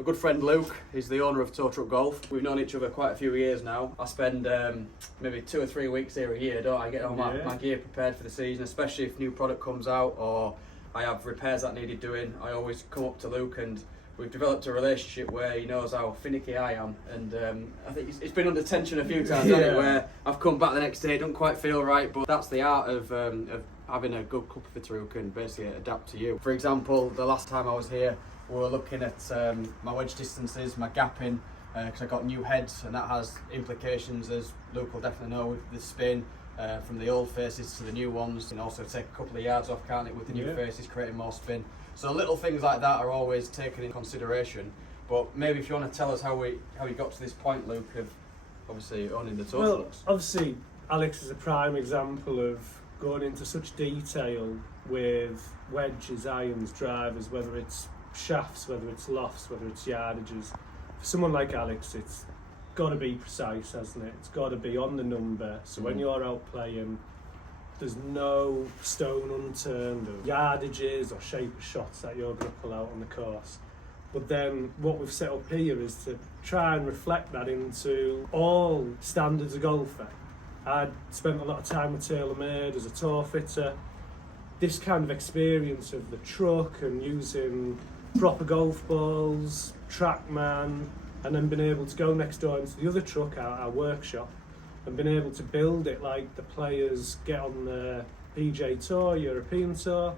My good friend Luke, he's the owner of Tow Truck Golf. We've known each other quite a few years now. I spend maybe 2 or 3 weeks here a year, don't I? Get all my gear prepared for the season, especially if new product comes out or I have repairs that needed doing. I always come up to Luke, and we've developed a relationship where he knows how finicky I am, and I think it's been under tension a few times, hasn't it, where I've come back the next day, it don't quite feel right, but that's the art of having a good club fitter who can basically adapt to you. For example, the last time I was here, we were looking at my wedge distances, my gapping, because I got new heads, and that has implications, as Luke will definitely know, with the spin. From the old faces to the new ones, and also take a couple of yards off, can't it, with the new faces, creating more spin. So little things like that are always taken in consideration. But maybe if you want to tell us how you got to this point, Luke, of obviously owning the tow trucks. Well, obviously Alex is a prime example of going into such detail with wedges, irons, drivers, whether it's shafts, whether it's lofts, whether it's yardages. For someone like Alex, it's got to be precise, hasn't it? It's got to be on the number, so when you're out playing, there's no stone unturned of yardages or shape of shots that you're going to pull out on the course. But then what we've set up here is to try and reflect that into all standards of golfer. I'd spent a lot of time with TaylorMade as a tow fitter. This kind of experience of the truck and using proper golf balls, TrackMan, and then been able to go next door into the other truck, our workshop, and been able to build it like the players get on the PJ Tour, European Tour.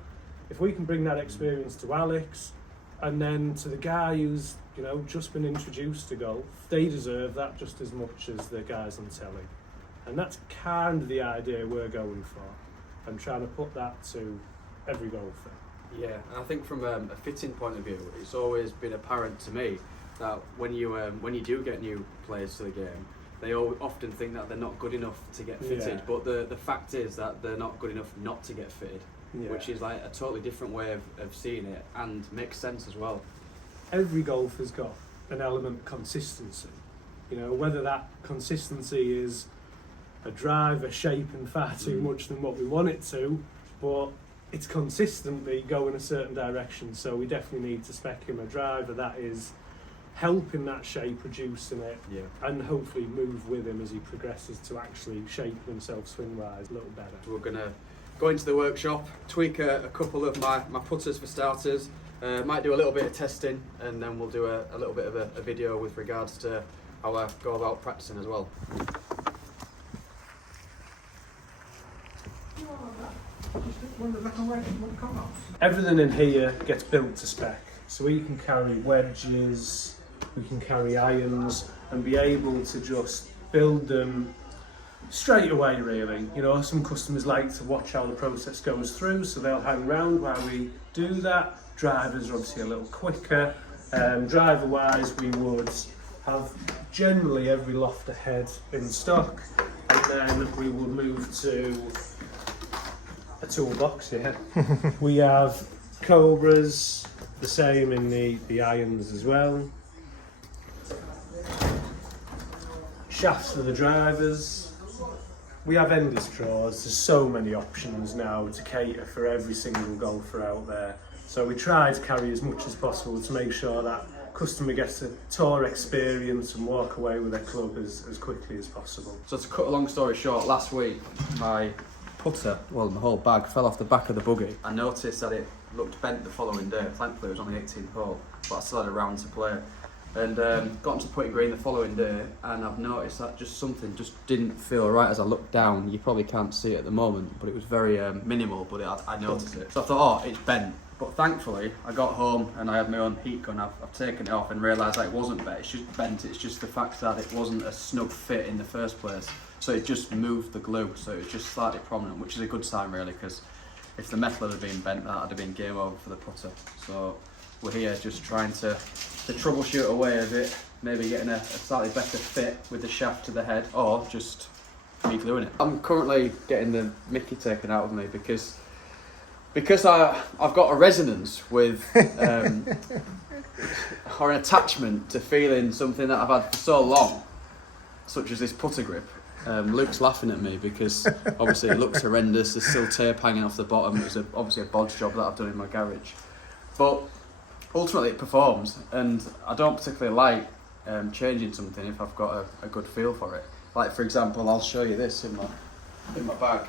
If we can bring that experience to Alex, and then to the guy who's just been introduced to golf, they deserve that just as much as the guys on telly. And that's kind of the idea we're going for, and trying to put that to every golfer. Yeah, and I think from a fitting point of view, it's always been apparent to me that when you do get new players to the game, they often think that they're not good enough to get fitted, but the fact is that they're not good enough not to get fitted, which is like a totally different way of seeing it, and makes sense as well. Every golfer's got an element of consistency, whether that consistency is a driver shaping far too much than what we want it to, but it's consistently going a certain direction, so we definitely need to spec him a driver that is helping that shape, reducing it, and hopefully move with him as he progresses to actually shaping himself swing-wise a little better. We're going to go into the workshop, tweak a couple of my putters for starters, might do a little bit of testing, and then we'll do a little bit of a video with regards to how I go about practicing as well. Everything in here gets built to spec, so we can carry wedges, we can carry irons, and be able to just build them straight away, really. Some customers like to watch how the process goes through, so they'll hang around while we do that. Drivers are obviously a little quicker. Driver wise, we would have generally every loft ahead in stock, and then we will move to a toolbox. We have Cobras, the same in the irons as well. Shafts for the drivers. We have endless drawers. There's so many options now to cater for every single golfer out there. So we try to carry as much as possible to make sure that customer gets a tour experience and walk away with their club as quickly as possible. So to cut a long story short, last week my putter, the whole bag fell off the back of the buggy. I noticed that it looked bent the following day. Thankfully it was on the 18th hole, but I still had a round to play. And got into putting green the following day, and I've noticed that something just didn't feel right as I looked down. You probably can't see it at the moment, but it was very minimal, but I noticed it. So I thought, it's bent. But thankfully, I got home and I had my own heat gun. I've taken it off and realised that it wasn't bent. It's just bent. It's just the fact that it wasn't a snug fit in the first place. So it just moved the glue. So it was just slightly prominent, which is a good sign really, because if the metal had been bent, that would have been game over for the putter. So we're here just trying to troubleshoot away a bit, maybe getting a slightly better fit with the shaft to the head, or just re-gluing it. I'm currently getting the Mickey taken out of me because I've got a resonance with or an attachment to feeling something that I've had for so long, such as this putter grip. Luke's laughing at me because obviously it looks horrendous. There's still tape hanging off the bottom. It was obviously a bodge job that I've done in my garage, but ultimately it performs, and I don't particularly like changing something if I've got a good feel for it. Like for example, I'll show you this in my bag.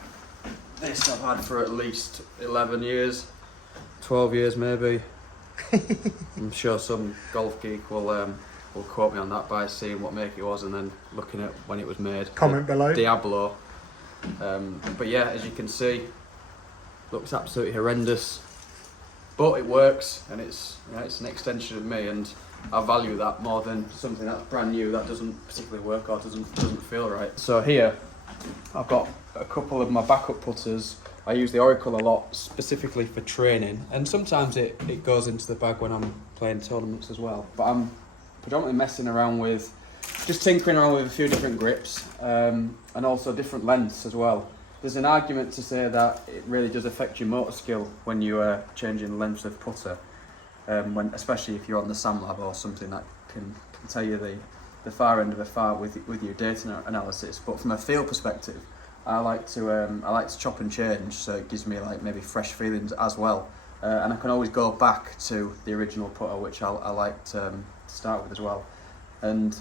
This I've had for at least 11 years, 12 years maybe. I'm sure some golf geek will quote me on that by seeing what make it was and then looking at when it was made. Comment below. Diablo. But yeah, as you can see, looks absolutely horrendous, but it works, and it's an extension of me, and I value that more than something that's brand new that doesn't particularly work or doesn't feel right. So here I've got a couple of my backup putters. I use the Oracle a lot, specifically for training, and sometimes it goes into the bag when I'm playing tournaments as well. But I'm predominantly messing around with, just tinkering around with a few different grips, and also different lengths as well. There's an argument to say that it really does affect your motor skill when you are changing lengths of putter, especially if you're on the SAM Lab or something that can tell you the far end of the far with your data analysis. But from a feel perspective, I like to chop and change, so it gives me like maybe fresh feelings as well, and I can always go back to the original putter, which I like to start with as well. And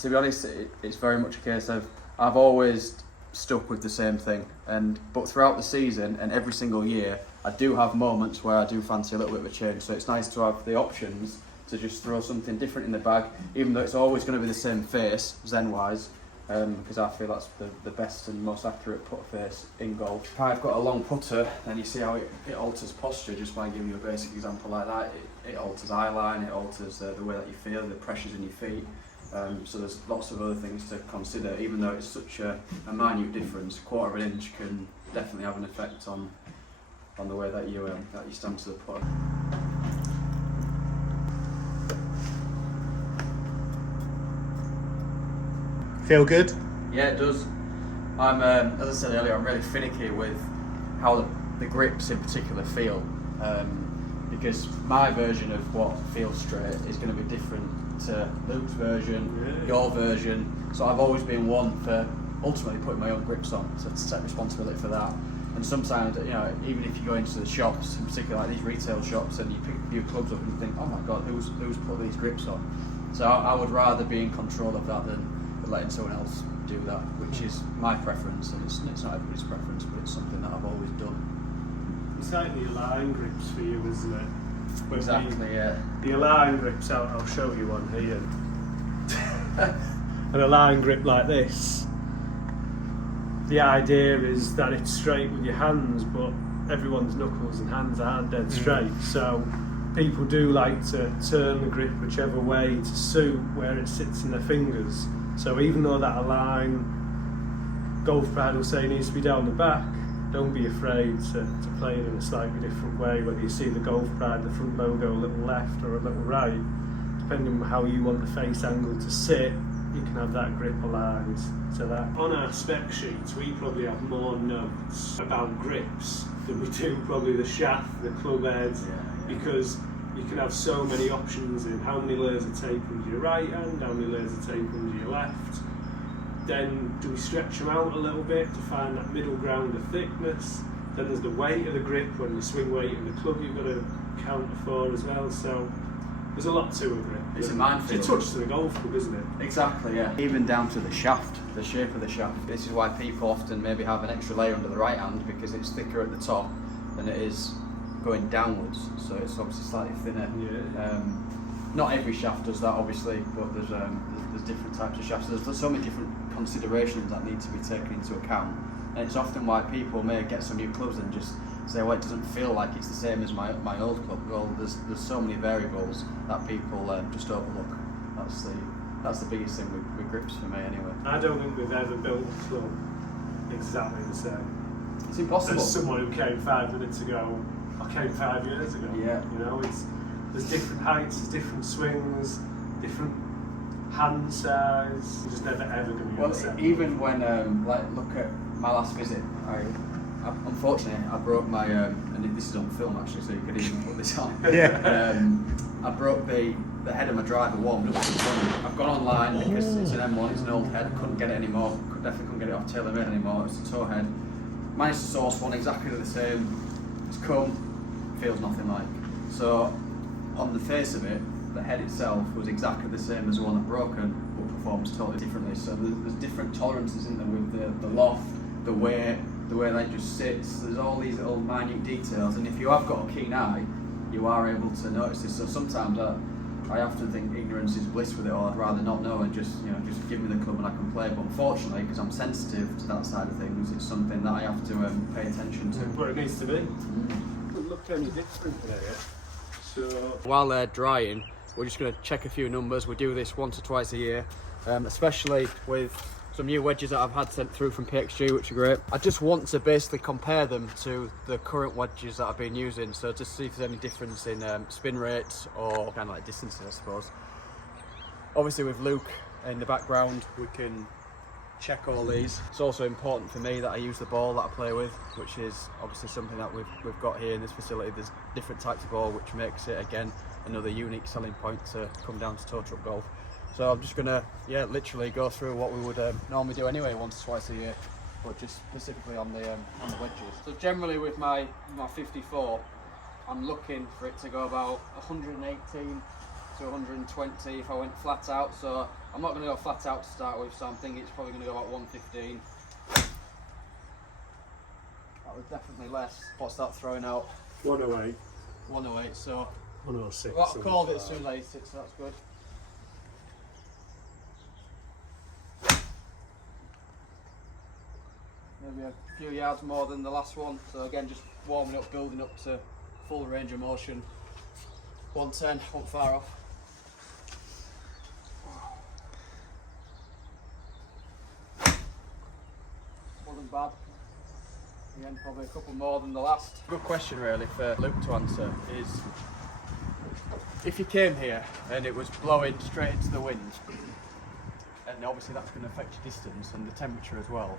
to be honest, it's very much a case of I've always stuck with the same thing, but throughout the season and every single year I do have moments where I do fancy a little bit of a change, so it's nice to have the options to just throw something different in the bag, even though it's always going to be the same face Zen wise, because I feel that's the best and most accurate putter face in golf. If I've got a long putter, then you see how it alters posture just by giving you a basic example like that. It alters eye line, it alters the way that you feel, the pressures in your feet. So there's lots of other things to consider, even though it's such a minute difference. Quarter of an inch can definitely have an effect on the way that you stand to the putter. Feel good? Yeah, it does. I'm, as I said earlier, I'm really finicky with how the grips in particular feel, because my version of what feels straight is going to be different to Luke's version, your version. So I've always been one for ultimately putting my own grips on, so to take responsibility for that. And sometimes, even if you go into the shops, in particular like these retail shops, and you pick a few clubs up and you think, oh my god, who's put these grips on? So I would rather be in control of that than letting someone else do that, which is my preference, and it's not everybody's preference, but it's something that I've always done. It's like the align grips for you, isn't it? When Exactly, yeah. The align grips, I'll show you one here. An align grip like this, the idea is that it's straight with your hands, but everyone's knuckles and hands aren't dead straight, so people do like to turn the grip whichever way to suit where it sits in their fingers. So even though that align, Golf Pride will say needs to be down the back, don't be afraid to play it in a slightly different way, whether you see the Golf Pride, the front logo a little left or a little right, depending on how you want the face angle to sit, you can have that grip aligned to that. On our spec sheets, we probably have more notes about grips than we do probably the shaft, the club head, because you can have so many options in how many layers of tape under your right hand, how many layers of tape under your left. Then do we stretch them out a little bit to find that middle ground of thickness? Then there's the weight of the grip, when you swing weight in the club you've got to account for as well. So there's a lot to a grip. It's a minefield. It's a touch to the golf club, isn't it? Exactly, yeah. Even down to the shaft, the shape of the shaft. This is why people often maybe have an extra layer under the right hand, because it's thicker at the top than it is going downwards. So it's obviously slightly thinner. Yeah. Not every shaft does that, obviously, but there's different types of shafts. There's so many different considerations that need to be taken into account, and it's often why people may get some new clubs and just say, well, it doesn't feel like it's the same as my old club. Well, there's so many variables that people just overlook. That's the biggest thing with grips for me, anyway. I don't think we've ever built a club exactly the same. It's impossible. There's someone who came 5 minutes ago, or came 5 years ago. Yeah. There's different heights, there's different swings, different hand size. You're just never ever going to get the same. Even when look at my last visit, unfortunately I broke my and this is on film actually, so you could even put this on. I broke the head of my driver warmed up. I've gone online because it's an M1, it's an old head, couldn't get it anymore, definitely couldn't get it off TaylorMade anymore, it's a toe head. Managed to source one exactly the same, it's come, feels nothing like. So on the face of it, the head itself was exactly the same as the one that broken, but performs totally differently. So there's different tolerances in there with the loft, the weight, the way that it just sits. There's all these little minute details, and if you have got a keen eye, you are able to notice this. So sometimes I often think ignorance is bliss with it, or I'd rather not know and just give me the club and I can play. But unfortunately, because I'm sensitive to that side of things, it's something that I have to pay attention to. Where it needs to be. Doesn't look any different here. So while they're drying, we're just going to check a few numbers. We do this once or twice a year, especially with some new wedges that I've had sent through from PXG, which are great. I just want to basically compare them to the current wedges that I've been using, so to see if there's any difference in spin rates or kind of like distances, I suppose. Obviously with Luke in the background, we can check all these. It's also important for me that I use the ball that I play with, which is obviously something that we've got here in this facility. There's different types of ball, which makes it, again, another unique selling point to come down to tow truck golf. So I'm just gonna, literally go through what we would normally do anyway, once or twice a year, but just specifically on the wedges. So generally with my 54, I'm looking for it to go about 118 to 120 if I went flat out. So I'm not gonna go flat out to start with, so I'm thinking it's probably gonna go about 115. That was definitely less. What's that throwing out? 108. 108, so 106. well, I've called it as soon as I hit it, so that's good. Maybe a few yards more than the last one, so again just warming up, building up to full range of motion. 110, not far off. Wasn't bad. Again, probably a couple more than the last. Good question really for Luke to answer is, if you came here and it was blowing straight into the wind, and obviously that's going to affect your distance and the temperature as well,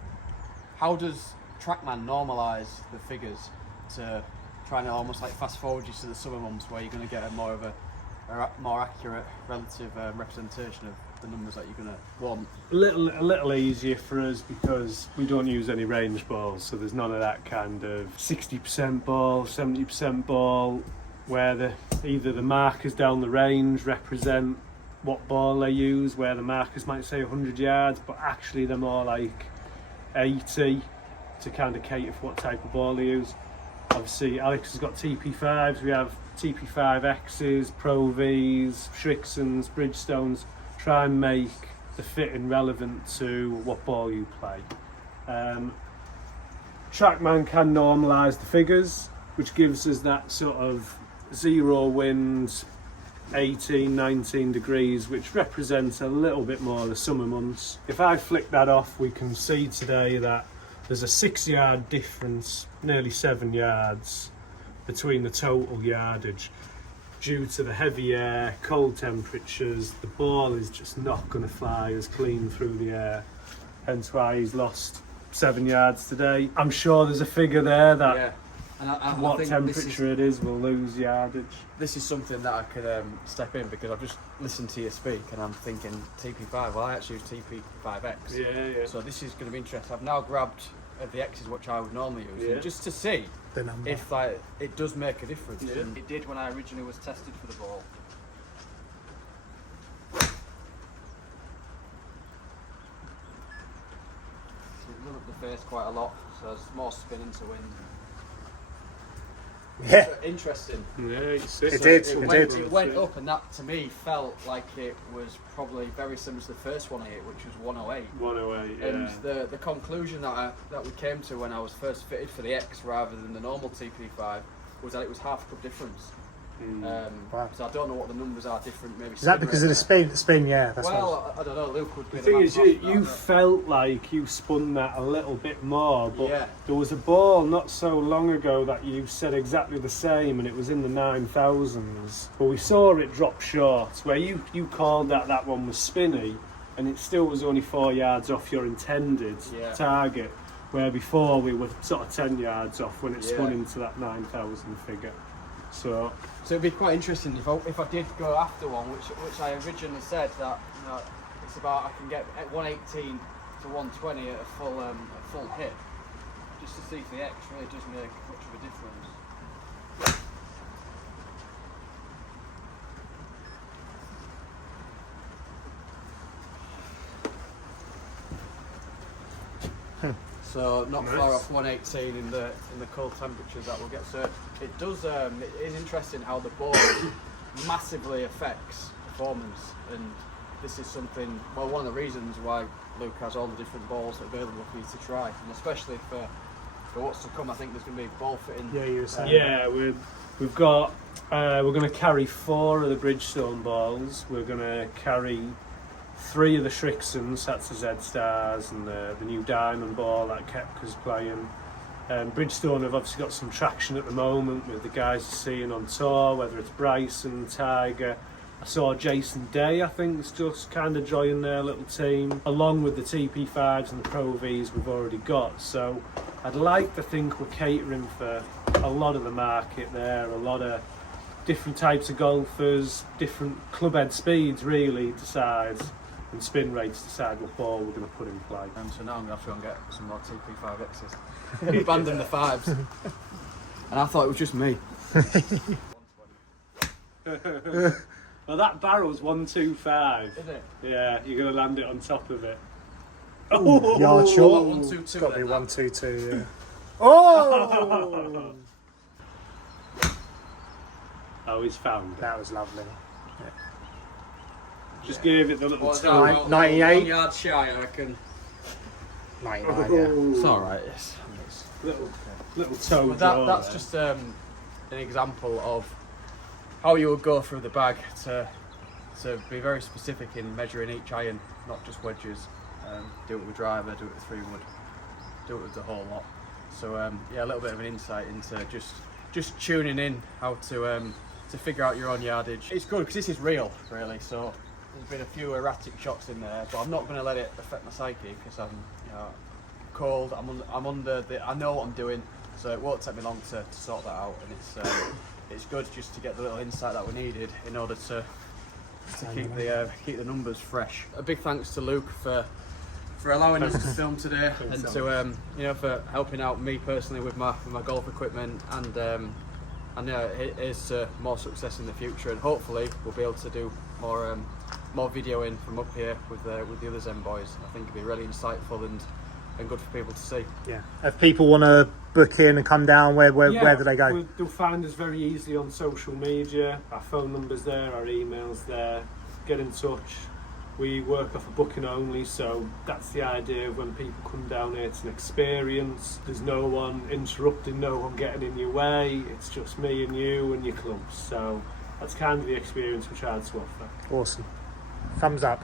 how does TrackMan normalise the figures to try and almost like fast forward you to the summer months where you're going to get a more accurate relative representation of the numbers that you're going to want? A little easier for us because we don't use any range balls, so there's none of that kind of 60% ball, 70% ball, where either the markers down the range represent what ball they use, where the markers might say 100 yards, but actually they're more like 80 to kind of cater for what type of ball they use. Obviously Alex has got TP5s, we have TP5Xs, Pro Vs, Shrixons, Bridgestones, try and make the fitting relevant to what ball you play. TrackMan can normalise the figures, which gives us that sort of zero wind, 18, 19 degrees, which represents a little bit more the summer months. If I flick that off, we can see today that there's a 6 yard difference, nearly 7 yards, between the total yardage. Due to the heavy air, cold temperatures, the ball is just not going to fly as clean through the air, hence why he's lost 7 yards today. I'm sure there's a figure there that and what temperature it is will lose yardage. This is something that I could step in, because I've just listened to you speak and I'm thinking TP5, well I actually use TP5X. Yeah. So this is going to be interesting. I've now grabbed the X's, which I would normally use, just to see if it does make a difference. Yeah. And it did when I originally was tested for the ball. So it lit up the face quite a lot, so there's more spin into wind. Yeah. Interesting. Yeah, It went up, and that to me felt like it was probably very similar to the first one I hit, which was 108. 108, yeah. And the conclusion that we came to when I was first fitted for the X rather than the normal TP5 was that it was half a club difference. Wow. So I don't know what the numbers are different. Maybe is that because of the spin? Yeah, that's well, I don't know. Luke would be the thing is, you felt like you spun that a little bit more, but there was a ball not so long ago that you said exactly the same, and it was in the 9,000s. But we saw it drop short, where you called that one was spinny, and it still was only 4 yards off your intended target. Where before we were sort of 10 yards off when it spun into that 9,000 figure. So it'd be quite interesting if I did go after one, which I originally said that it's about I can get at 118 to 120 at a full hit, just to see if the X really does make much of a difference. so not far off 118 in the cold temperatures that we'll get. So it does. It is interesting how the ball massively affects performance, and this is something. Well, one of the reasons why Luke has all the different balls available for you to try, and especially for what's to come. I think there's going to be ball fitting. Yeah, you were saying. Yeah, we've got. We're going to carry 4 of the Bridgestone balls. We're going to carry 3 of the Shrixons, that's the Z Stars, and the new Diamond ball that Kepka's playing. Bridgestone have obviously got some traction at the moment with the guys you're seeing on tour, whether it's Bryson, Tiger. I saw Jason Day, I think, is just kind of joining their little team, along with the TP5s and the Pro Vs we've already got. So I'd like to think we're catering for a lot of the market there, a lot of different types of golfers, different club head speeds really decides, and spin rates decide what ball we're going to put in play. So now I'm going to have to go and get some more TP5Xs. Abandon the 5s. And I thought it was just me. Well, that barrel's 125. Is it? Yeah, you're going to land it on top of it. Ooh, yard short. 122. Got to be 122. Yeah. Oh! Oh, he's found it. That was lovely. Just gave it the little What's toe. that? 98? 1 yard shy, I reckon. 99, yeah. It's alright. It's Little toe But draw that's there. just an example of how you would go through the bag to be very specific in measuring each iron, not just wedges. Do it with driver, do it with 3-wood, do it with the whole lot. So yeah, a little bit of an insight into just tuning in how to figure out your own yardage. It's good because this is real, really. So there's been a few erratic shots in there, but I'm not going to let it affect my psyche because I'm cold. I'm under I know what I'm doing, so it won't take me long to sort that out. And it's good just to get the little insight that we needed in order to keep the numbers fresh. A big thanks to Luke for allowing us to film today, and to for helping out me personally with my golf equipment, and it is more success in the future, and hopefully we'll be able to do more videoing from up here with the other Zen boys. I think it'll be really insightful and good for people to see. Yeah. If people want to book in and come down, where do they go? They'll find us very easily on social media. Our phone number's there, our email's there. Get in touch. We work off a booking only, so that's the idea of when people come down here. It's an experience. There's no one interrupting, no one getting in your way. It's just me and you and your clubs. So that's kind of the experience we tried to offer. Awesome. Thumbs up.